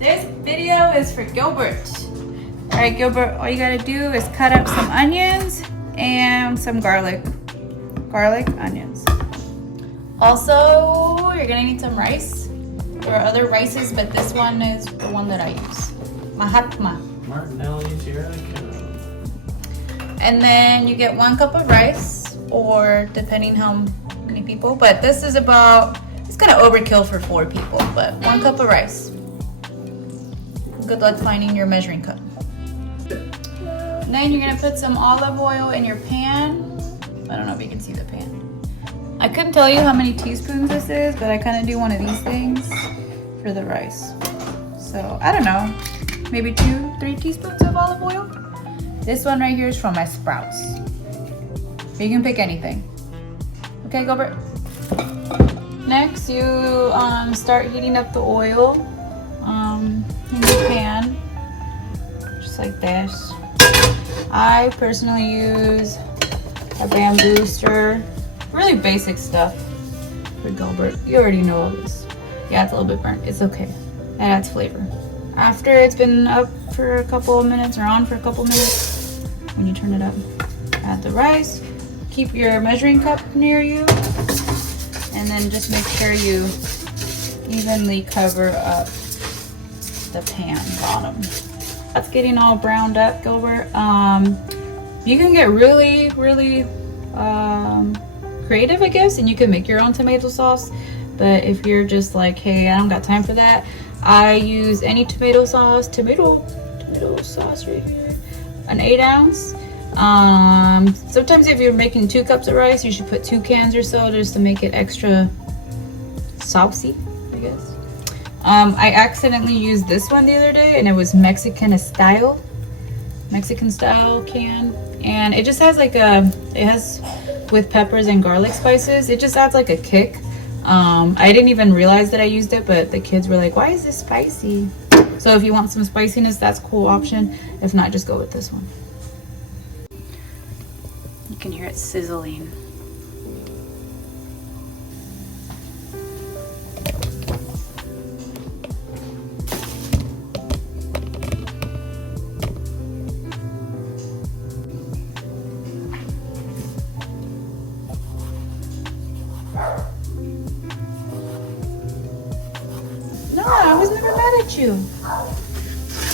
This video is for Gilbert. All right, Gilbert, all you gotta do is cut up some onions and some garlic. Garlic, onions. Also, you're gonna need some rice. There are other rices, but this one is the one that I use. Mahatma. And then you get 1 cup of rice, or depending how many people, but this is about, it's gonna overkill for 4 people, but 1 cup of rice. Good luck finding your measuring cup. And then you're gonna put some olive oil in your pan. I don't know if you can see the pan. I couldn't tell you how many teaspoons this is, but I kind of do one of these things for the rice. So I don't know, maybe 2-3 teaspoons of olive oil. This one right here is from my Sprouts. You can pick anything. Okay, Gilbert? Next, you start heating up the oil in the pan, just like this. I personally use a bamboo stir. Really basic stuff for Gilbert. You already know all this. Yeah, it's a little bit burnt. It's okay. It adds flavor. After it's been up for a couple of minutes or on for a couple of minutes, when you turn it up, add the rice. Keep your measuring cup near you, and then just make sure you evenly cover up the pan bottom. That's getting all browned up, Gilbert. You can get really creative, I guess, and you can make your own tomato sauce. But if you're just like, hey, I don't got time for that, I use any tomato sauce. Tomato sauce right here, an 8 ounce. Sometimes if you're making 2 cups of rice, you should put 2 cans or so, just to make it extra saucy, I guess. I accidentally used this one the other day, and it was Mexican style can, and it just has like it has with peppers and garlic spices. It just adds like a kick. I didn't even realize that I used it, but the kids were like, why is this spicy? So if you want some spiciness, that's a cool option. If not, just go with this one. You can hear it sizzling. No, I was never mad at you.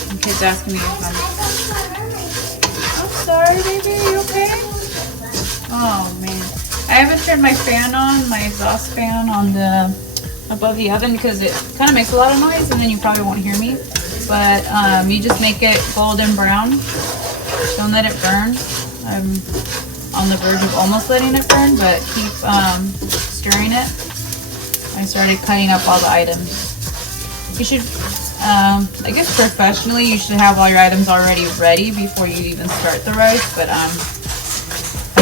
The kid's asking me if I'm sorry, baby. Are you okay? Oh man, I haven't turned my fan on, my exhaust fan on the above the oven, because it kind of makes a lot of noise, and then you probably won't hear me. But you just make it golden brown. Don't let it burn. I'm on the verge of almost letting it burn, but keep stirring it. I started cutting up all the items. You should, I guess professionally, you should have all your items already ready before you even start the rice, but I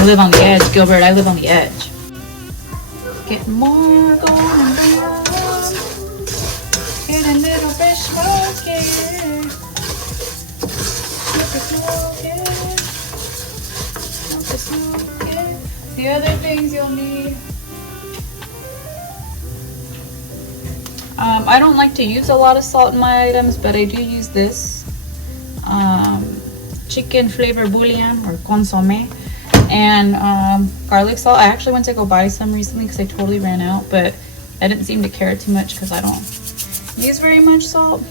live on the edge, Gilbert. I live on the edge. Get more golden brown. Get a little bit smoky. Smoky. The other things you'll need. I don't like to use a lot of salt in my items, but I do use this chicken flavor bouillon or consommé, and garlic salt. I actually went to go buy some recently because I totally ran out, but I didn't seem to care too much because I don't use very much salt.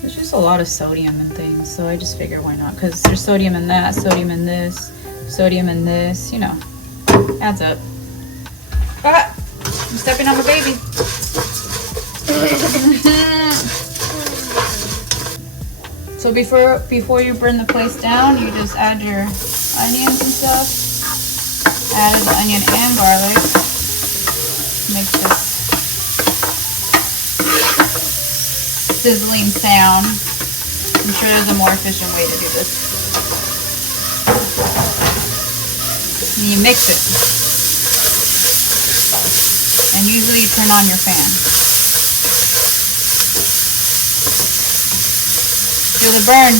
There's just a lot of sodium in things, so I just figure why not, because there's sodium in that, sodium in this, sodium in this, you know, adds up. Ah, I'm stepping on my baby. So before you burn the place down, you just add your onions and stuff. Added the onion and garlic. Make this sizzling sound. I'm sure there's a more efficient way to do this. And you mix it. And usually you turn on your fan. Feel the burn.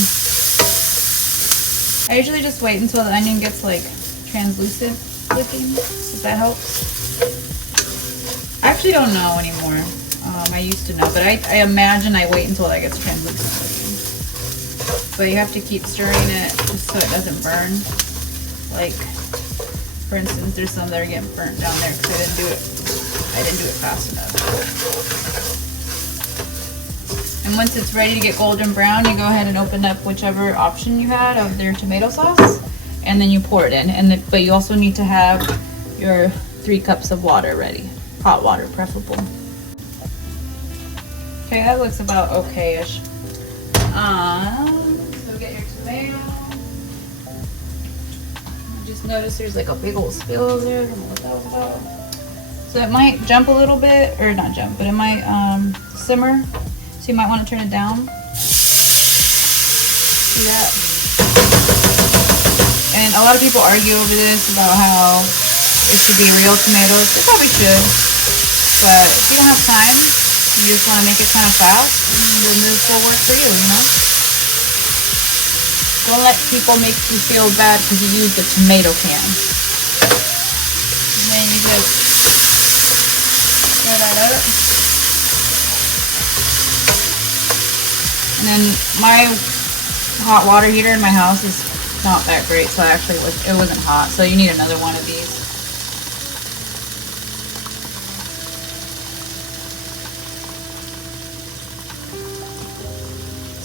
I usually just wait until the onion gets like translucent looking, if that helps. I actually don't know anymore. I used to know, but I imagine I wait until that gets translucent. But you have to keep stirring it just so it doesn't burn. Like, for instance, there's some that are getting burnt down there because I didn't do it fast enough. And once it's ready to get golden brown, you go ahead and open up whichever option you had of their tomato sauce, and then you pour it in. But you also need to have your 3 cups of water ready, hot water preferable. Okay, that looks about okay-ish. So get your tomato. Just notice there's like a big old spill over there. I don't know what that was about. So it might jump a little bit, or not jump, but it might simmer. So you might want to turn it down. See that? And a lot of people argue over this about how it should be real tomatoes. They probably should. But if you don't have time, you just want to make it kind of fast, then this will work for you, you know? Don't let people make you feel bad because you use the tomato can. And then you just stir that up. And then my hot water heater in my house is not that great, so actually it wasn't hot, so you need another one of these.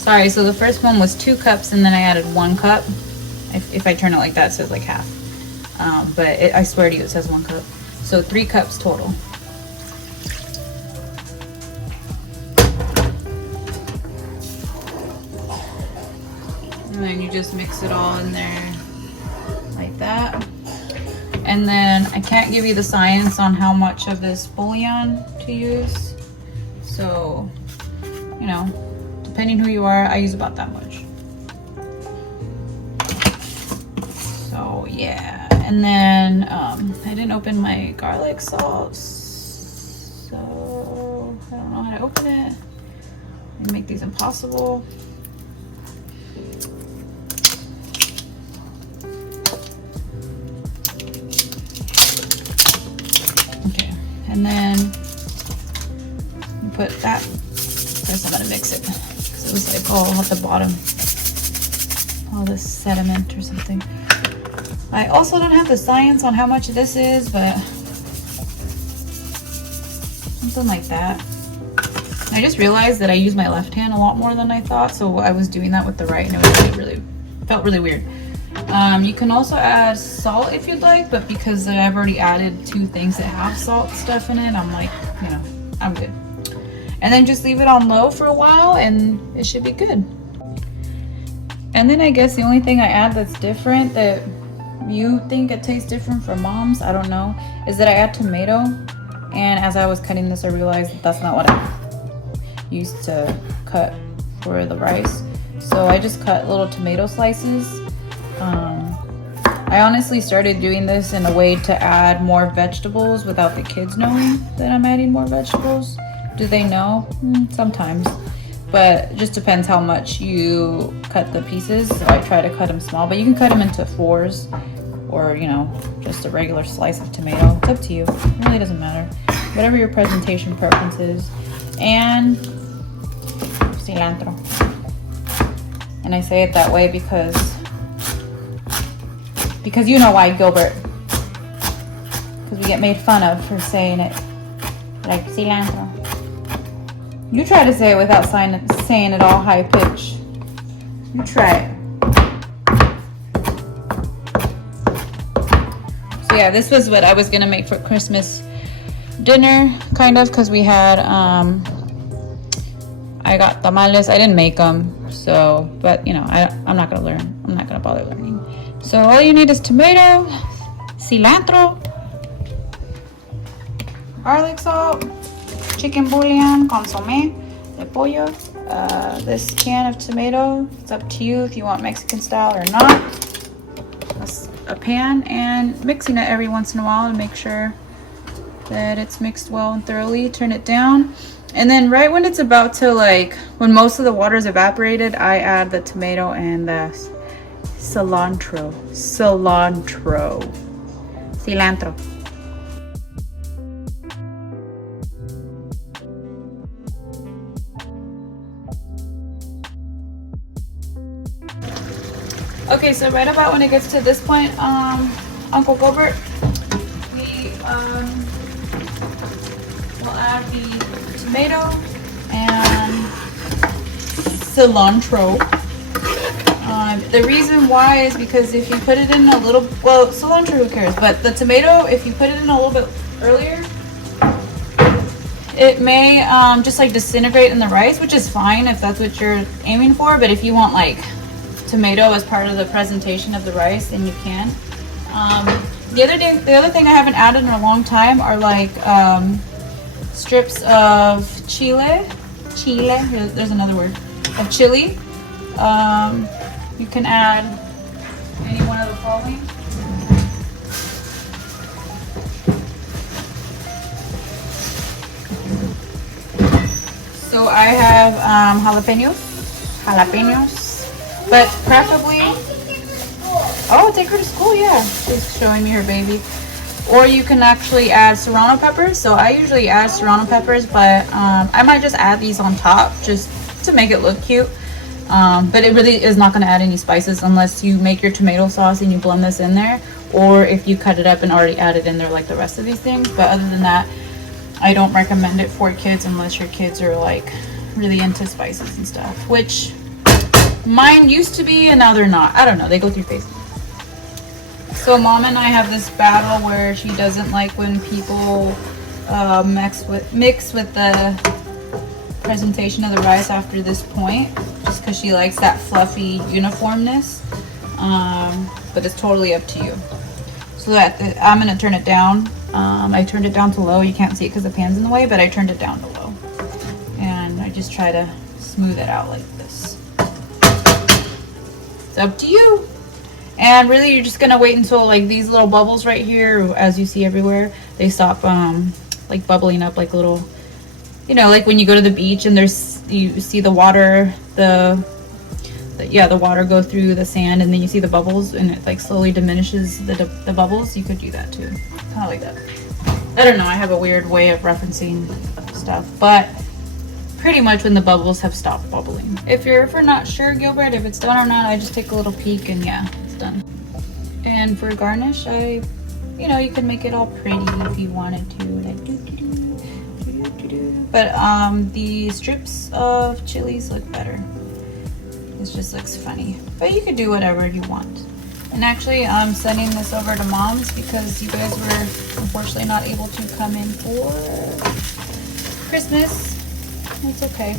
Sorry, so the first one was 2 cups and then I added 1 cup. If I turn it like that, it says like half. But I swear to you, it says 1 cup. So 3 cups total. And then you just mix it all in there like that. And then I can't give you the science on how much of this bouillon to use. So, you know, depending who you are, I use about that much. So yeah, and then I didn't open my garlic sauce, so I don't know how to open it. I make these impossible. Okay, and then you put that. First I'm gonna mix it. It was like all at the bottom, all this sediment or something. I also don't have the science on how much this is, but something like that. I just realized that I use my left hand a lot more than I thought, so I was doing that with the right, and it was felt really weird. You can also add salt if you'd like, but because I've already added 2 things that have salt stuff in it, I'm like, you know, I'm good. And then just leave it on low for a while and it should be good. And then I guess the only thing I add that's different, that you think it tastes different for moms, I don't know, is that I add tomato. And as I was cutting this, I realized that that's not what I used to cut for the rice. So I just cut little tomato slices. I honestly started doing this in a way to add more vegetables without the kids knowing that I'm adding more vegetables. Do they know? Sometimes, but it just depends how much you cut the pieces. So I try to cut them small, but you can cut them into 4s, or you know, just a regular slice of tomato. It's up to you. It really doesn't matter. Whatever your presentation preference is. And cilantro. And I say it that way because you know why, Gilbert. Because we get made fun of for saying it like cilantro. You try to say it without saying it all high pitch. You try it. So yeah, this was what I was gonna make for Christmas dinner, kind of, because we had I got tamales. I didn't make them, so, but you know, I'm not gonna learn. I'm not gonna bother learning. So all you need is tomato, cilantro, garlic salt, chicken bouillon, consommé de pollo, this can of tomato. It's up to you if you want Mexican style or not. A pan, and mixing it every once in a while to make sure that it's mixed well and thoroughly. Turn it down, and then right when it's about to, like, when most of the water is evaporated, I add the tomato and the cilantro. Okay, so right about when it gets to this point, Uncle Gilbert, we will add the tomato and cilantro. The reason why is because if you put it in a little, well, cilantro, who cares? But the tomato, if you put it in a little bit earlier, it may just like disintegrate in the rice, which is fine if that's what you're aiming for. But if you want like tomato as part of the presentation of the rice, then you can. The other thing I haven't added in a long time are like strips of chile. There's another word of chili. You can add any one of the following. So I have jalapenos, but preferably, oh, take her to school, yeah. She's showing me her baby. Or you can actually add serrano peppers. So I usually add serrano peppers, but I might just add these on top just to make it look cute. But it really is not going to add any spices unless you make your tomato sauce and you blend this in there, or if you cut it up and already add it in there like the rest of these things. But other than that, I don't recommend it for kids unless your kids are like really into spices and stuff, which mine used to be and now they're not. I don't know, they go through phases. So Mom and I have this battle where she doesn't like when people mix with the presentation of the rice after this point, just because she likes that fluffy uniformness. But it's totally up to you. So that I'm gonna turn it down. I turned it down to low. You can't see it because the pan's in the way, but I turned it down to low. And I just try to smooth it out like this. It's up to you. And really, you're just gonna wait until like these little bubbles right here, as you see everywhere, they stop like bubbling up like little, you know, like when you go to the beach and you see the water, the water go through the sand, and then you see the bubbles and it like slowly diminishes the bubbles. You could do that too, kind of like that. I don't know, I have a weird way of referencing stuff, but pretty much when the bubbles have stopped bubbling. If you're not sure, Gilbert, if it's done or not, I just take a little peek and yeah, it's done. And for garnish, you can make it all pretty if you wanted to, like but the strips of chilies look better. It just looks funny, but you could do whatever you want. And actually, I'm sending this over to Mom's because you guys were unfortunately not able to come in for Christmas. It's okay.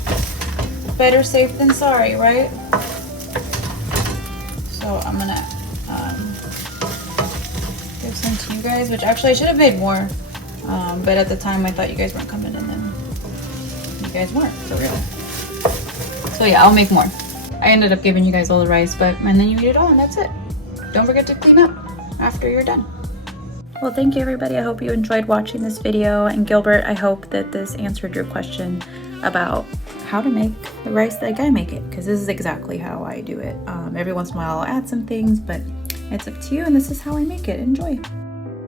Better safe than sorry, right? So I'm gonna give some to you guys, which actually I should have made more, but at the time I thought you guys weren't coming, and then you guys weren't for real. So yeah, I'll make more. I ended up giving you guys all the rice, and then you eat it all, and that's it. Don't forget to clean up after you're done. Well, thank you everybody. I hope you enjoyed watching this video. And Gilbert, I hope that this answered your question about how to make the rice like I make it, because this is exactly how I do it. Every once in a while I'll add some things, but it's up to you, and this is how I make it. Enjoy.